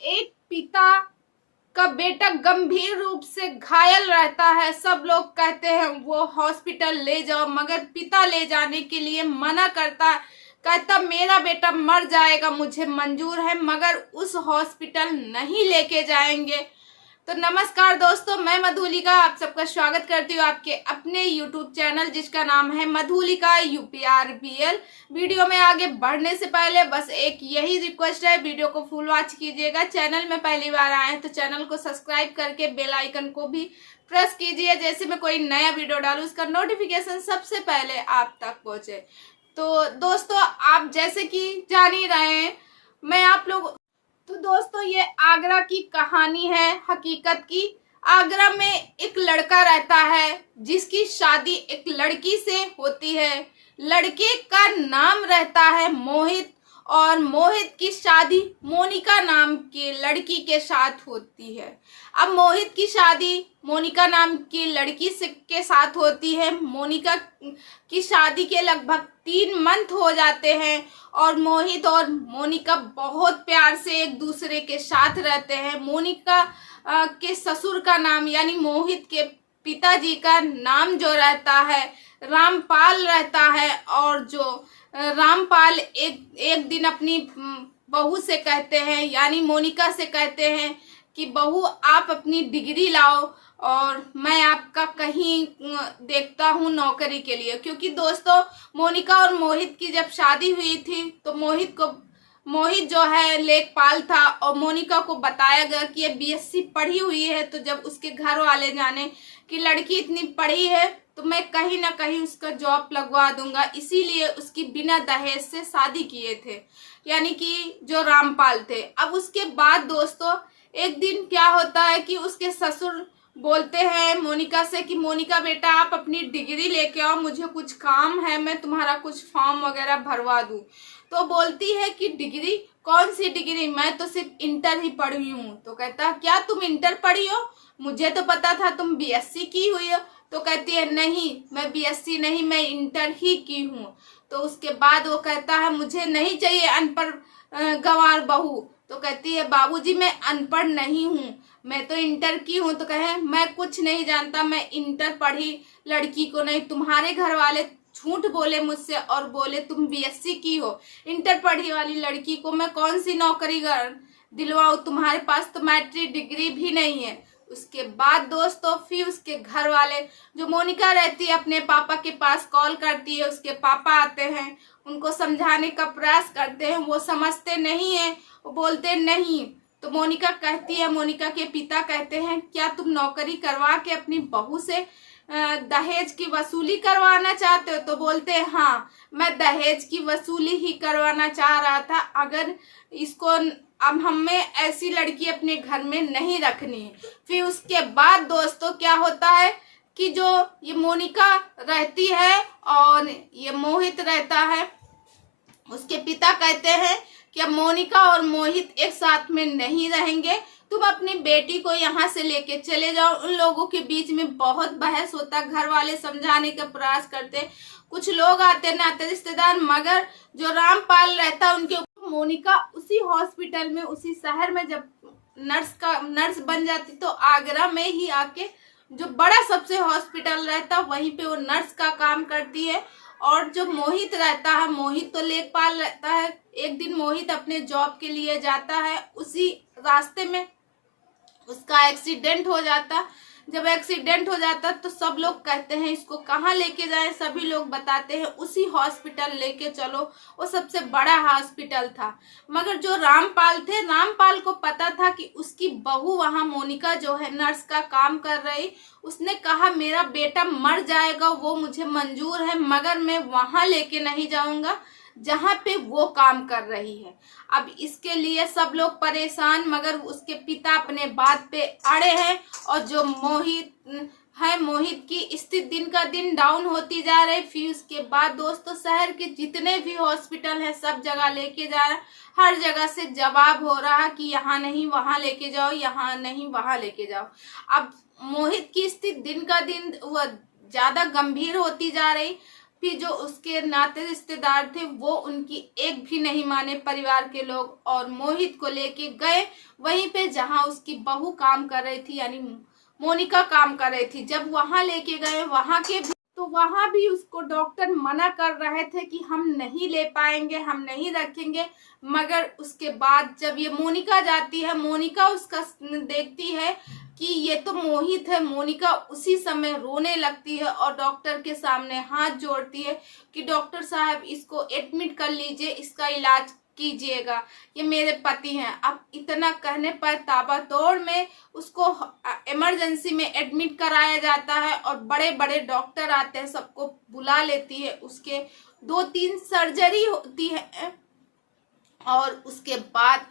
एक पिता का बेटा गंभीर रूप से घायल रहता है। सब लोग कहते हैं वो हॉस्पिटल ले जाओ, मगर पिता ले जाने के लिए मना करता है। कहता मेरा बेटा मर जाएगा, मुझे मंजूर है, मगर उस हॉस्पिटल नहीं लेके जाएंगे। तो नमस्कार दोस्तों, मैं मधुलिका आप सबका स्वागत करती हूँ आपके अपने YouTube चैनल जिसका नाम है मधुलिका UPRBL। वीडियो में आगे बढ़ने से पहले बस एक यही रिक्वेस्ट है, वीडियो को फुल वॉच कीजिएगा। चैनल में पहली बार आए हैं तो चैनल को सब्सक्राइब करके बेल आइकन को भी प्रेस कीजिए, जैसे मैं कोई नया वीडियो डालूँ उसका नोटिफिकेशन सबसे पहले आप तक पहुँचे। तो दोस्तों, आप जैसे कि जान ही रहे हैं, मैं आप लोग तो दोस्तों ये आगरा की कहानी है, हकीकत की। आगरा में एक लड़का रहता है जिसकी शादी एक लड़की से होती है। लड़के का नाम रहता है मोहित, और मोहित की शादी मोनिका नाम की लड़की के साथ होती है। अब मोहित की शादी मोनिका नाम की लड़की से के साथ होती है। मोनिका की शादी के लगभग 3 मंथ हो जाते हैं और मोहित और मोनिका बहुत प्यार से एक दूसरे के साथ रहते हैं। मोनिका के ससुर का नाम यानी मोहित के पिताजी का नाम जो रहता है रामपाल रहता है, और जो रामपाल एक दिन अपनी बहू से कहते हैं यानी मोनिका से कहते हैं कि बहू आप अपनी डिग्री लाओ और मैं आपका कहीं देखता हूँ नौकरी के लिए। क्योंकि दोस्तों मोनिका और मोहित की जब शादी हुई थी तो मोहित जो है लेखपाल था और मोनिका को बताया गया कि ये BSc पढ़ी हुई है। तो जब उसके घर वाले जाने कि लड़की इतनी पढ़ी है तो मैं कहीं ना कहीं उसका जॉब लगवा दूंगा, इसीलिए उसकी बिना दहेज से शादी किए थे, यानी कि जो रामपाल थे। अब उसके बाद दोस्तों एक दिन क्या होता है कि उसके ससुर बोलते हैं मोनिका से कि मोनिका बेटा आप अपनी डिग्री लेके आओ, मुझे कुछ काम है, मैं तुम्हारा कुछ फॉर्म वगैरह भरवा दूं। तो बोलती है कि डिग्री? कौन सी डिग्री, मैं तो सिर्फ इंटर ही पढ़ी हूँ। तो कहता क्या तुम इंटर पढ़ी हो, मुझे तो पता था तुम BSc की हुई हो। तो कहती है नहीं मैं BSc नहीं, मैं इंटर ही की हूँ। तो उसके बाद वो कहता है मुझे नहीं चाहिए अनपढ़ गंवार बहू। तो कहती है बाबूजी मैं अनपढ़ नहीं हूँ, मैं तो इंटर की हूँ। तो कहे मैं कुछ नहीं जानता, मैं इंटर पढ़ी लड़की को नहीं, तुम्हारे घर वाले झूठ बोले मुझसे और बोले तुम BSc की हो, इंटर पढ़ी वाली लड़की को मैं कौन सी नौकरी दिलवाऊं, तुम्हारे पास तो मैट्रिक डिग्री भी नहीं है। उसके बाद दोस्तों फिर उसके घर वाले, जो मोनिका रहती है अपने पापा के पास कॉल करती है, उसके पापा आते हैं, उनको समझाने का प्रयास करते हैं, वो समझते नहीं है, वो बोलते नहीं। तो मोनिका कहती है, मोनिका के पिता कहते हैं क्या तुम नौकरी करवा के अपनी बहू से दहेज की वसूली करवाना चाहते हो? तो बोलते हैं हाँ मैं दहेज की वसूली ही करवाना चाह रहा था, अगर इसको अब हमें ऐसी लड़की अपने घर में नहीं रखनी है। फिर उसके बाद दोस्तों क्या होता है कि जो ये मोनिका रहती है और ये मोहित रहता है, उसके पिता कहते हैं कि अब मोनिका और मोहित एक साथ में नहीं रहेंगे, तुम अपनी बेटी को यहाँ से लेके चले जाओ। उन लोगों के बीच में बहुत बहस होता, घर वाले समझाने का प्रयास करते, कुछ लोग आते नाते रिश्तेदार, मगर जो रामपाल रहता उनके मोनिका उसी हॉस्पिटल में उसी शहर में जब नर्स बन जाती तो आगरा में ही आके जो बड़ा सबसे हॉस्पिटल रहता वहीं पे वो नर्स का काम करती है। और जो मोहित रहता है, मोहित तो लेखपाल रहता है। एक दिन मोहित अपने जॉब के लिए जाता है, उसी रास्ते में उसका एक्सीडेंट हो जाता। जब एक्सीडेंट हो जाता तो सब लोग कहते हैं इसको कहाँ लेके जाएं, सभी लोग बताते हैं उसी हॉस्पिटल लेके चलो, वो सबसे बड़ा हॉस्पिटल था। मगर जो रामपाल थे, रामपाल को पता था कि उसकी बहू वहाँ मोनिका जो है नर्स का काम कर रही, उसने कहा मेरा बेटा मर जाएगा वो मुझे मंजूर है, मगर मैं वहाँ लेके नहीं जाऊँगा जहाँ पे वो काम कर रही है। अब इसके लिए सब लोग परेशान, मगर उसके पिता अपने बात पे अड़े हैं। और जो मोहित की स्थिति दिन का दिन डाउन होती जा रही। फिर उसके बाद दोस्तों शहर के जितने भी हॉस्पिटल है सब जगह लेके जा रहा है, हर जगह से जवाब हो रहा कि यहाँ नहीं वहाँ लेके जाओ, यहाँ नहीं वहाँ लेके जाओ। अब मोहित की स्थिति दिन का दिन वह ज्यादा गंभीर होती जा रही। फिर जो उसके नाते रिश्तेदार थे वो उनकी एक भी नहीं माने परिवार के लोग, और मोहित को लेके गए वहीं पे जहां उसकी बहू काम कर रही थी, यानी मोनिका काम कर रही थी। जब वहां लेके गए वहां के भी, तो वहां भी उसको डॉक्टर मना कर रहे थे कि हम नहीं ले पाएंगे, हम नहीं रखेंगे। मगर उसके बाद जब ये मोनिका जाती है, मोनिका उसका देखती है कि ये तो मोहित है, मोनिका उसी समय रोने लगती है और डॉक्टर के सामने हाथ जोड़ती है कि डॉक्टर साहब इसको एडमिट कर लीजिए, इसका इलाज कीजिएगा, ये मेरे पति हैं। अब इतना कहने पर ताबड़तोड़ में उसको इमरजेंसी में एडमिट कराया जाता है और बड़े बड़े डॉक्टर आते हैं, सबको बुला लेती है। उसके 2-3 सर्जरी होती है और उसके बाद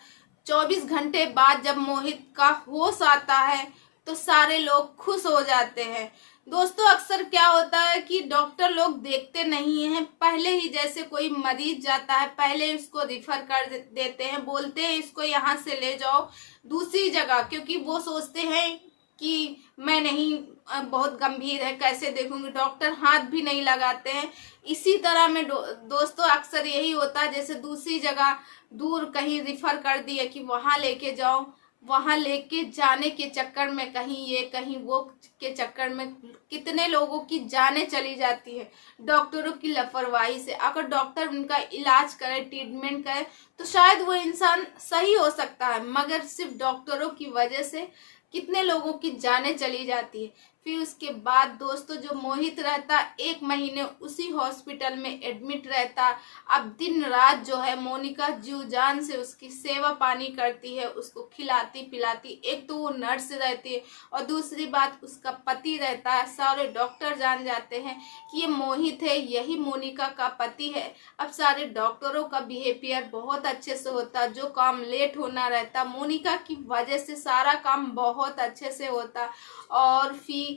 24 घंटे बाद जब मोहित का होश आता है तो सारे लोग खुश हो जाते हैं। दोस्तों, अक्सर क्या होता है कि डॉक्टर लोग देखते नहीं हैं, पहले ही जैसे कोई मरीज जाता है पहले इसको रिफर कर देते हैं, बोलते हैं इसको यहाँ से ले जाओ दूसरी जगह, क्योंकि वो सोचते हैं कि मैं नहीं, बहुत गंभीर है कैसे देखूंगी, डॉक्टर हाथ भी नहीं लगाते हैं। इसी तरह में दोस्तों अक्सर यही होता है, जैसे दूसरी जगह दूर कहीं रिफर कर दिए कि वहां लेके जाओ, वहां लेके जाने के चक्कर में कहीं ये कहीं वो के चक्कर में कितने लोगों की जानें चली जाती है डॉक्टरों की लापरवाही से। अगर डॉक्टर उनका इलाज करे, ट्रीटमेंट करे, तो शायद वो इंसान सही हो सकता है, मगर सिर्फ डॉक्टरों की वजह से कितने लोगों की जानें चली जाती है। फिर उसके बाद दोस्तों जो मोहित रहता 1 महीने उसी हॉस्पिटल में एडमिट रहता। अब दिन रात जो है मोनिका जीव जान से उसकी सेवा पानी करती है, उसको खिलाती पिलाती। एक तो वो नर्स रहती है और दूसरी बात उसका पति रहता है। सारे डॉक्टर जान जाते हैं कि ये मोहित है, यही मोनिका का पति है। अब सारे डॉक्टरों का बिहेवियर बहुत अच्छे से होता, जो काम लेट होना रहता मोनिका की वजह से सारा काम बहुत अच्छे से होता। और फिर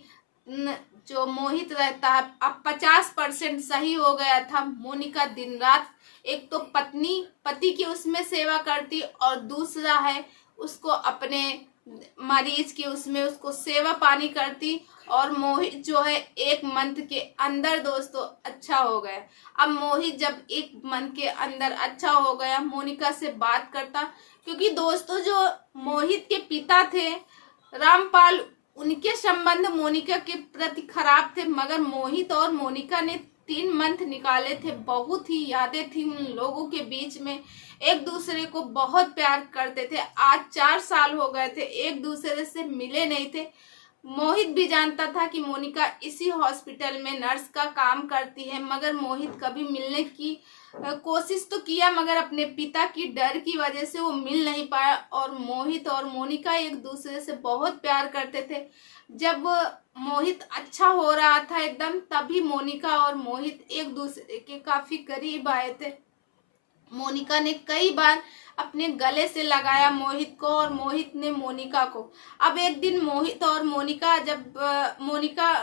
जो मोहित रहता है अब 50% सही हो गया था। मोनिका दिन रात एक तो पति की उसमें सेवा करती और दूसरा है उसको अपने मरीज की उसमें उसको सेवा पानी करती। और मोहित जो है 1 मंथ के अंदर दोस्तों अच्छा हो गया। अब मोहित जब 1 मंथ के अंदर अच्छा हो गया, मोनिका से बात करता, क्योंकि दोस्तों जो मोहित के पिता थे रामपाल, उनके संबंध मोनिका के प्रति खराब थे, मगर मोहित और मोनिका ने 3 मंथ निकाले थे। बहुत ही यादें थी उन लोगों के बीच में, एक दूसरे को बहुत प्यार करते थे। आज 4 साल हो गए थे, एक दूसरे से मिले नहीं थे। मोहित भी जानता था कि मोनिका इसी हॉस्पिटल में नर्स का काम करती है, मगर मोहित कभी मिलने की कोशिश तो किया, मगर अपने पिता की डर की वजह से वो मिल नहीं पाया। और मोहित और मोनिका एक दूसरे से बहुत प्यार करते थे। जब मोहित अच्छा हो रहा था एकदम, तभी मोनिका और मोहित एक दूसरे के काफी करीब आए थे। मोनिका ने कई बार अपने गले से लगाया मोहित को और मोहित ने मोनिका को। अब एक दिन मोहित और मोनिका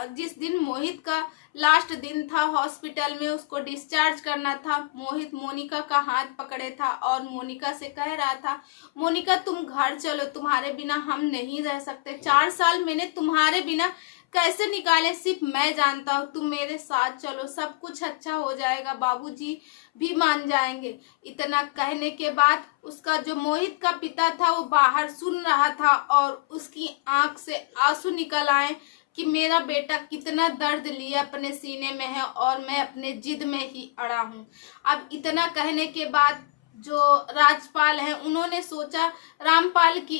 जिस दिन मोहित का लास्ट दिन था हॉस्पिटल में, उसको डिस्चार्ज करना था, मोहित मोनिका का हाथ पकड़े था और मोनिका से कह रहा था, मोनिका तुम घर चलो, तुम्हारे बिना हम नहीं रह सकते। 4 साल मैंने तुम्हारे बिना कैसे निकाले सिर्फ मैं जानता हूँ, तुम मेरे साथ चलो, सब कुछ अच्छा हो जाएगा, बाबूजी भी मान जाएंगे। इतना कहने के बाद उसका जो मोहित का पिता था वो बाहर सुन रहा था और उसकी आंख से आंसू निकल आए कि मेरा बेटा कितना दर्द लिए अपने सीने में है और मैं अपने जिद में ही अड़ा हूँ। अब इतना कहने के बाद जो राजपाल हैं उन्होंने सोचा रामपाल की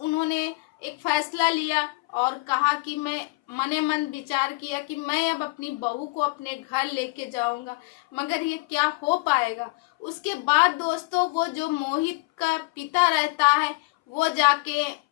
उन्होंने एक फैसला लिया और कहा कि मैं मने मन विचार किया कि मैं अब अपनी बहू को अपने घर लेके जाऊंगा, मगर ये क्या हो पाएगा। उसके बाद दोस्तों वो जो मोहित का पिता रहता है वो जाके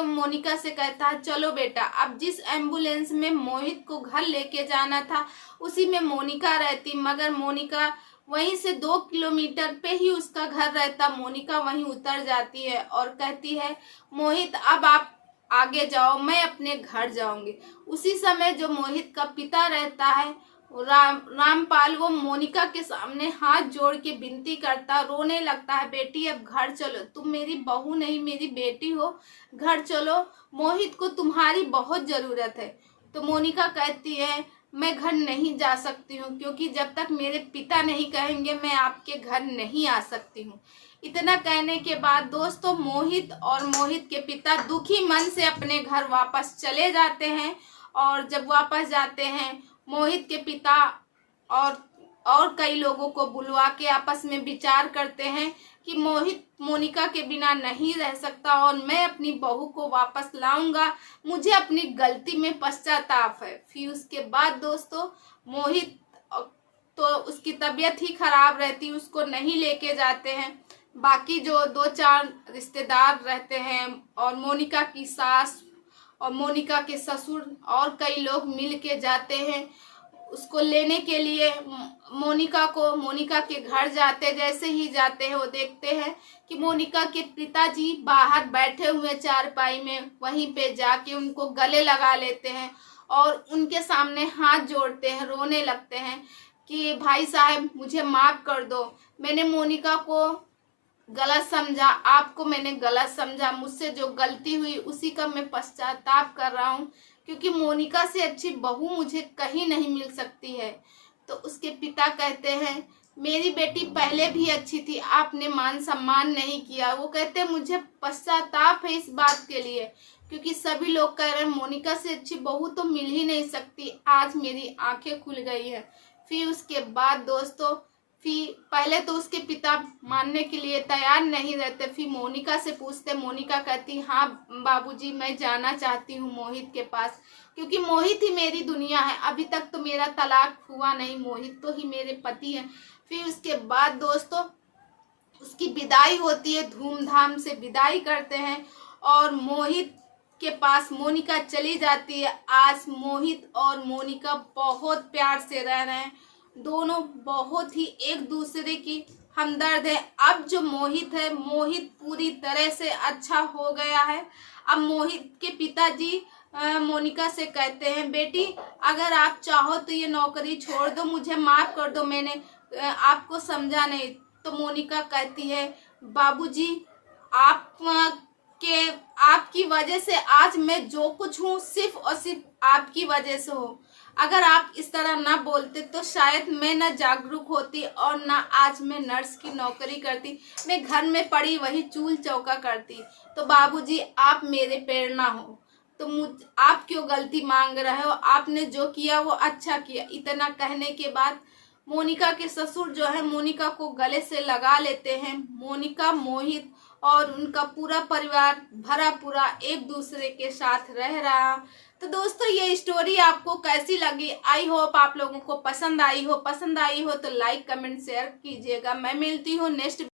मोनिका से कहता है, चलो बेटा, अब जिस एम्बुलेंस में मोहित को घर लेके जाना था उसी में मोनिका रहती, मगर मोनिका वहीं से 2 किलोमीटर पे ही उसका घर रहता। मोनिका वहीं उतर जाती है और कहती है, मोहित अब आप आगे जाओ, मैं अपने घर जाऊंगी। उसी समय जो मोहित का पिता रहता है रामपाल, वो मोनिका के सामने हाथ जोड़ के विनती करता, रोने लगता है, बेटी अब घर चलो, तुम मेरी बहू नहीं मेरी बेटी हो, घर चलो, मोहित को तुम्हारी बहुत जरूरत है। तो मोनिका कहती है, मैं घर नहीं जा सकती हूँ, क्योंकि जब तक मेरे पिता नहीं कहेंगे मैं आपके घर नहीं आ सकती हूँ। इतना कहने के बाद दोस्तों मोहित और मोहित के पिता दुखी मन से अपने घर वापस चले जाते हैं। और जब वापस जाते हैं मोहित के पिता और कई लोगों को बुलवा के आपस में विचार करते हैं कि मोहित मोनिका के बिना नहीं रह सकता और मैं अपनी बहू को वापस लाऊंगा, मुझे अपनी गलती में पश्चाताप है। फिर उसके बाद दोस्तों मोहित तो उसकी तबीयत ही खराब रहती, उसको नहीं लेके जाते हैं। बाकी जो 2-4 रिश्तेदार रहते हैं और मोनिका की सास और मोनिका के ससुर और कई लोग मिल के जाते हैं उसको लेने के लिए। मोनिका के घर जाते, जैसे ही जाते हैं वो देखते हैं कि मोनिका के पिताजी बाहर बैठे हुए चारपाई में, वहीं पे जाके उनको गले लगा लेते हैं और उनके सामने हाथ जोड़ते हैं, रोने लगते हैं कि भाई साहब मुझे माफ कर दो, मैंने मोनिका को गलत समझा, आपको मैंने गलत समझा, मुझसे जो गलती हुई उसी का मैं पश्चाताप कर रहा हूँ, क्योंकि मोनिका से अच्छी बहू मुझे कहीं नहीं मिल सकती है। तो उसके पिता कहते हैं मेरी बेटी पहले भी अच्छी थी, आपने मान सम्मान नहीं किया। वो कहते हैं मुझे पश्चाताप है इस बात के लिए, क्योंकि सभी लोग कह रहे हैं मोनिका से अच्छी बहू तो मिल ही नहीं सकती। आज मेरी आंखें खुल गई है। फिर उसके बाद दोस्तों फिर पहले तो उसके पिता मानने के लिए तैयार नहीं रहते, फिर मोनिका से पूछते, मोनिका कहती हाँ बाबूजी मैं जाना चाहती हूँ मोहित के पास, क्योंकि मोहित ही मेरी दुनिया है, अभी तक तो मेरा तलाक हुआ नहीं, मोहित तो ही मेरे पति हैं। फिर उसके बाद दोस्तों उसकी विदाई होती है, धूमधाम से विदाई करते हैं और मोहित के पास मोनिका चली जाती है। आज मोहित और मोनिका बहुत प्यार से रह रहे हैं, दोनों बहुत ही एक दूसरे की हमदर्द है। अब जो मोहित है, मोहित पूरी तरह से अच्छा हो गया है। अब मोहित के पिताजी मोनिका से कहते हैं बेटी अगर आप चाहो तो ये नौकरी छोड़ दो, मुझे माफ कर दो, मैंने आपको समझा नहीं। तो मोनिका कहती है बाबूजी आपकी वजह से आज मैं जो कुछ हूँ सिर्फ और सिर्फ आपकी वजह से हूँ। अगर आप इस तरह ना बोलते तो शायद मैं ना जागरूक होती और ना आज मैं नर्स की नौकरी करती, मैं घर में पड़ी वही चूल चौका करती। तो बाबूजी आप मेरे प्रेरणा हो, तो आप क्यों गलती मांग रहे हो, आपने जो किया वो अच्छा किया। इतना कहने के बाद मोनिका के ससुर जो है मोनिका को गले से लगा लेते हैं। मोनिका मोहित और उनका पूरा परिवार भरा पूरा एक दूसरे के साथ रह रहा। तो दोस्तों ये स्टोरी आपको कैसी लगी, आई होप आप लोगों को पसंद आई हो तो लाइक कमेंट शेयर कीजिएगा। मैं मिलती हूँ नेक्स्ट